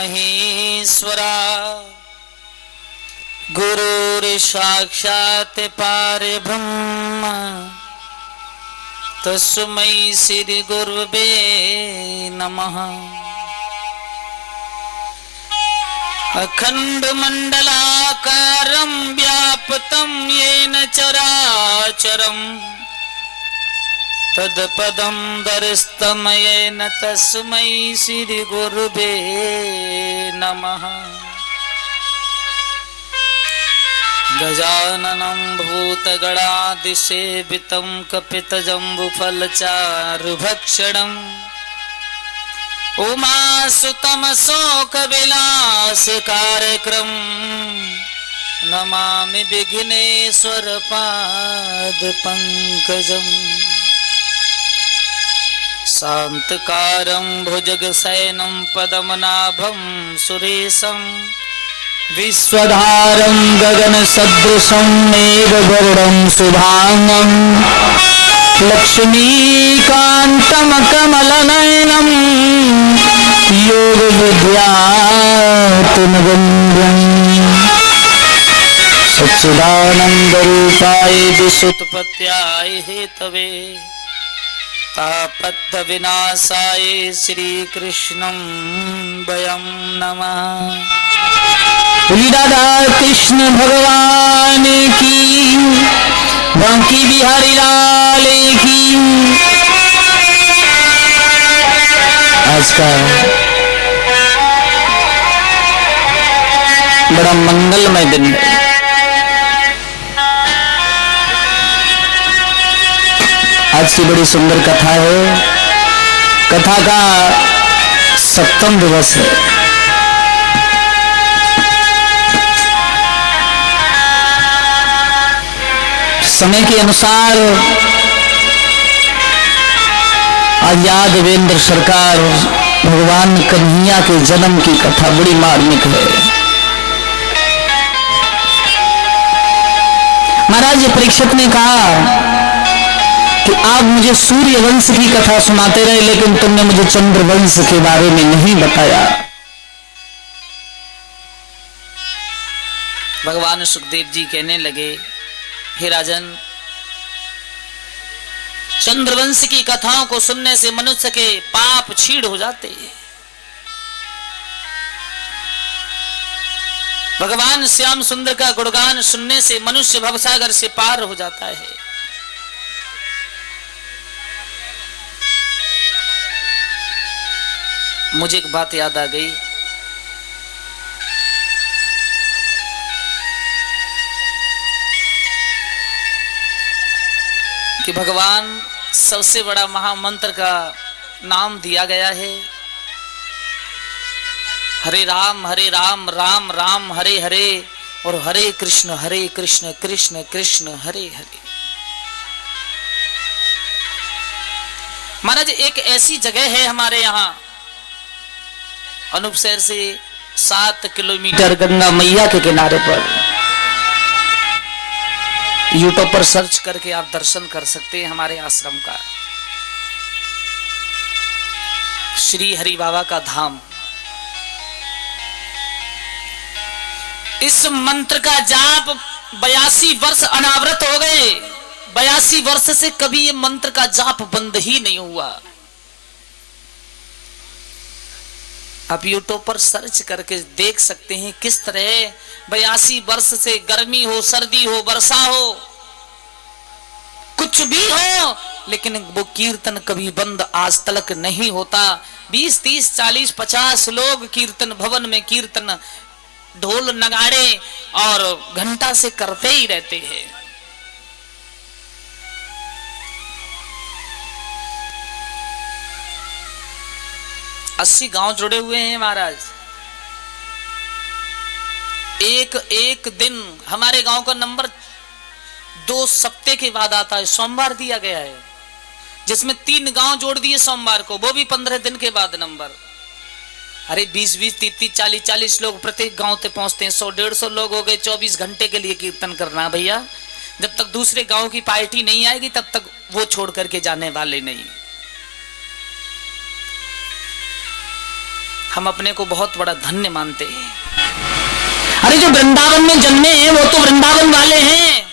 महेश्वरा गुरुर्साक्षात् परब्रह्म तस्मै श्री गुरुवे नमः। अखंड मंडलाकारं व्याप्तं येन चराचरं तत्पदं दर्शितं येन तस्मै श्री गुरुवे नमः। गजाननं भूतगणादिसेवितं कपितजम्बुफलचारुभक्षणम् उमासुतं शोकविलासकारक्रम नमामि विघ्नेश्वर पादपङ्कजम्। शान्तकारं भुजगशयनं पद्मनाभं सुरेशं विश्वधारं गगनसदृशं मेघवर्णं शुभांगं लक्ष्मीकान्तं कमलनयनं योगविद्यातुनगम्यं सच्चिदानन्दरूपाय विशुद्धपत्याय हेतवे तापत्रविनाशाय श्रीकृष्णं वयं नमः। राधा कृष्ण भगवान की, बांकी बिहारी लाल की। आज का बड़ा मंगलमय दिन है। आज की बड़ी सुंदर कथा है। कथा का 7वां दिवस है। समय के अनुसार आज यादवेंद्र सरकार भगवान कन्हैया के जन्म की कथा बड़ी मार्मिक है। महाराज परीक्षित ने कहा कि आप मुझे सूर्य वंश की कथा सुनाते रहे, लेकिन तुमने मुझे चंद्रवंश के बारे में नहीं बताया। भगवान सुखदेव जी कहने लगे, हे राजन, चंद्रवंश की कथाओं को सुनने से मनुष्य के पाप छीड़ हो जाते हैं। भगवान श्याम सुंदर का गुणगान सुनने से मनुष्य भवसागर से पार हो जाता है। मुझे एक बात याद आ गई। कि भगवान सबसे बड़ा महामंत्र का नाम दिया गया है, हरे राम राम राम हरे हरे और हरे कृष्ण कृष्ण कृष्ण हरे हरे। महाराज एक ऐसी जगह है हमारे यहाँ अनूप शहर से 7 किलोमीटर गंगा मैया के किनारे पर, यूट्यूब पर सर्च करके आप दर्शन कर सकते हैं हमारे आश्रम का। श्री हरि बाबा का धाम। इस मंत्र का जाप 82 वर्ष अनावृत हो गए। 82 वर्ष से कभी ये मंत्र का जाप बंद ही नहीं हुआ। आप यूट्यूब पर सर्च करके देख सकते हैं किस तरह 82 वर्ष से गर्मी हो, सर्दी हो, वर्षा हो, कुछ भी हो, लेकिन वो कीर्तन कभी बंद आज तक नहीं होता। 20, 30, 40, 50 लोग कीर्तन भवन में कीर्तन ढोल नगाड़े और घंटा से करते ही रहते हैं। अस्सी गांव जुड़े हुए हैं महाराज। एक दिन हमारे गांव का नंबर 2 सप्ताह के बाद आता है। सोमवार दिया गया है, जिसमें 3 गांव जोड़ दिए सोमवार को, वो भी 15 दिन के बाद नंबर। अरे 20, 30, 40 लोग प्रत्येक गांव से पहुंचते हैं। 100, 150 लोग हो गए। 24 घंटे के लिए कीर्तन करना भैया। जब तक दूसरे गांव की पार्टी नहीं आएगी तब तक वो छोड़ करके जाने वाले नहीं। हम अपने को बहुत बड़ा धन्य मानते हैं। अरे जो वृंदावन में जन्मे हैं वो तो वृंदावन वाले हैं,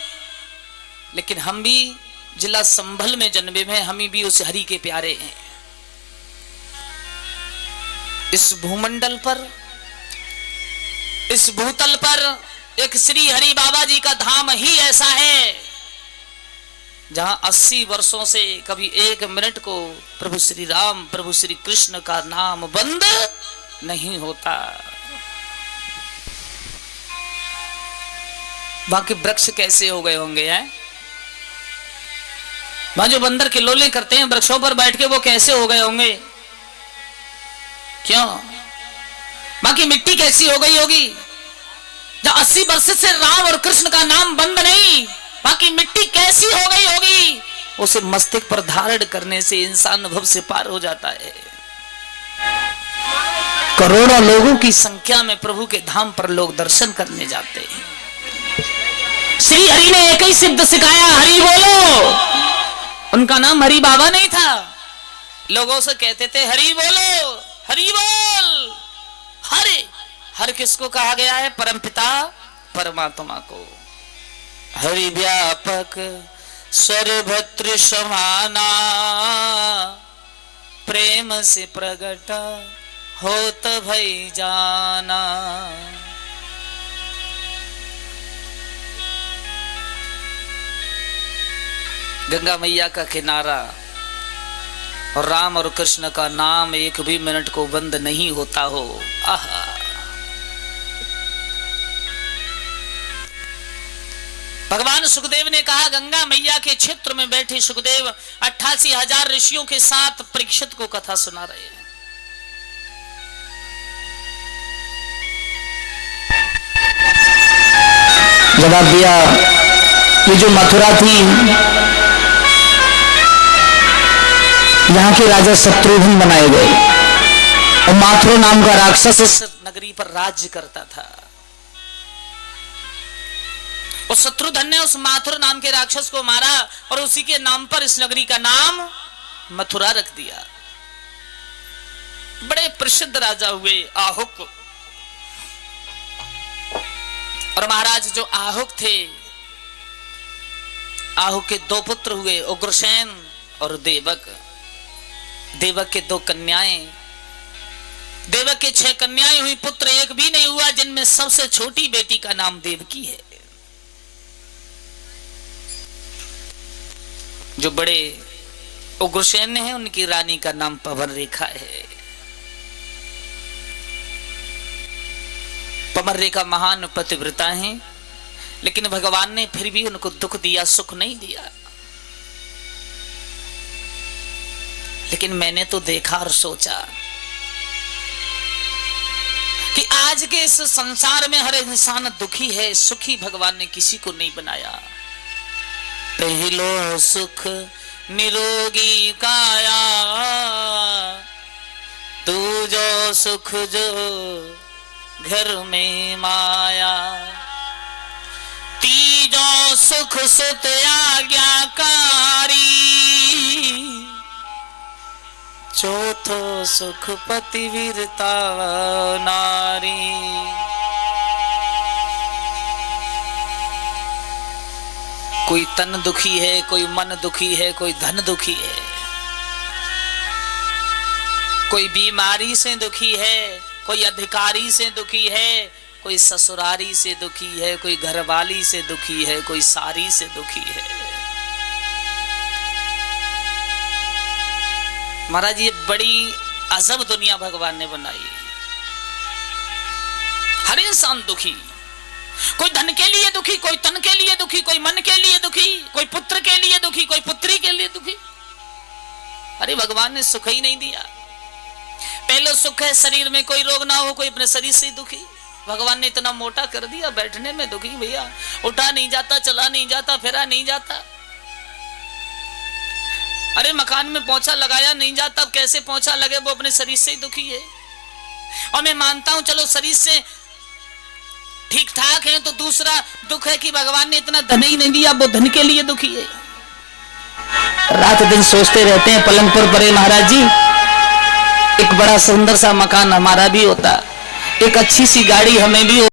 लेकिन हम भी जिला संभल में जन्मे हैं, हम भी उस हरि के प्यारे हैं। इस भूमंडल पर, इस भूतल पर एक श्री हरि बाबा जी का धाम ही ऐसा है जहां 80 वर्षों से कभी 1 मिनट को प्रभु श्री राम, प्रभु श्री कृष्ण का नाम बंद नहीं होता। बाकी वृक्ष कैसे हो गए होंगे हैं? वहां जो बंदर किल्लोले करते हैं वृक्षों पर बैठ के, वो कैसे हो गए होंगे? क्यों? बाकी मिट्टी कैसी हो गई होगी? जब 80 वर्ष से राम और कृष्ण का नाम बंद नहीं, बाकी मिट्टी कैसी हो गई होगी? उसे मस्तिष्क पर धारण करने से इंसान अनुभव से पार हो जाता है। करोड़ों लोगों की संख्या में प्रभु के धाम पर लोग दर्शन करने जाते हैं। श्री हरि ने एक ही शब्द सिखाया, हरि बोलो। उनका नाम हरि बाबा नहीं था। लोगों से कहते थे हरि बोलो, हरि बोल। हरि, हर किसको कहा गया है? परमपिता परमात्मा को। हरि व्यापक सर्वत्र समाना, प्रेम से प्रगट होत भई जाना। गंगा मैया का किनारा और राम और कृष्ण का नाम एक भी मिनट को बंद नहीं होता हो। आहा, भगवान सुखदेव ने कहा, गंगा मैया के क्षेत्र में बैठे सुखदेव 88,000 ऋषियों के साथ परीक्षित को कथा सुना रहे हैं। जवाब दिया, ये जो मथुरा थी, यहाँ के राजा शत्रुघ्न बनाए गए और माथुर नाम का राक्षस इस नगरी पर राज्य करता था। और शत्रुघ्न ने उस माथुर नाम के राक्षस को मारा और उसी के नाम पर इस नगरी का नाम मथुरा रख दिया। बड़े प्रसिद्ध राजा हुए आहुक। और महाराज जो आहुक थे, आहुक के 2 पुत्र हुए, उग्रसेन और देवक। देवक के 2 कन्याएं, देवक के 6 कन्याएं हुई, पुत्र एक भी नहीं हुआ, जिनमें सबसे छोटी बेटी का नाम देवकी है। जो बड़े उग्रसेन हैं उनकी रानी का नाम पवन रेखा है। पवन रेखा महान पतिव्रता हैं, लेकिन भगवान ने फिर भी उनको दुख दिया, सुख नहीं दिया। लेकिन मैंने तो देखा और सोचा कि आज के इस संसार में हर इंसान दुखी है, सुखी भगवान ने किसी को नहीं बनाया। पहलो सुख निरोगी काया, तू जो सुख जो घर में माया। तीजो सुख सुत आज्ञाकारी, चौथो सुख पतिव्रता नारी। कोई तन दुखी है, कोई मन दुखी है, कोई धन दुखी है, कोई बीमारी से दुखी है, कोई अधिकारी से दुखी है, कोई ससुरारी से दुखी है, कोई घरवाली से दुखी है, कोई सारी से दुखी है। महाराज ये बड़ी अजब दुनिया भगवान ने बनाई। हर इंसान दुखी, कोई धन के लिए दुखी, कोई तन के लिए दुखी, कोई मन के लिए दुखी, कोई पुत्र के लिए दुखी, कोई पुत्री के लिए दुखी। अरे भगवान ने सुख ही नहीं दिया। पहले सुख है शरीर में कोई रोग ना हो, कोई अपने शरीर से दुखी। भगवान ने इतना मोटा कर दिया, बैठने में दुखी भैया, उठा नहीं जाता, चला नहीं जाता, फिरा नहीं जाता। अरे मकान में पोंछा लगाया नहीं जाता, अब कैसे पोंछा लगे, वो अपने शरीर से ही दुखी है। और मैं मानता हूं चलो शरीर से ठीक ठाक है, तो दूसरा दुख है कि भगवान ने इतना धन ही नहीं दिया, वो धन के लिए दुखी है। रात दिन सोचते रहते हैं पलंग पर पड़े महाराज जी एक बड़ा सुंदर सा मकान हमारा भी होता, एक अच्छी सी गाड़ी हमें भी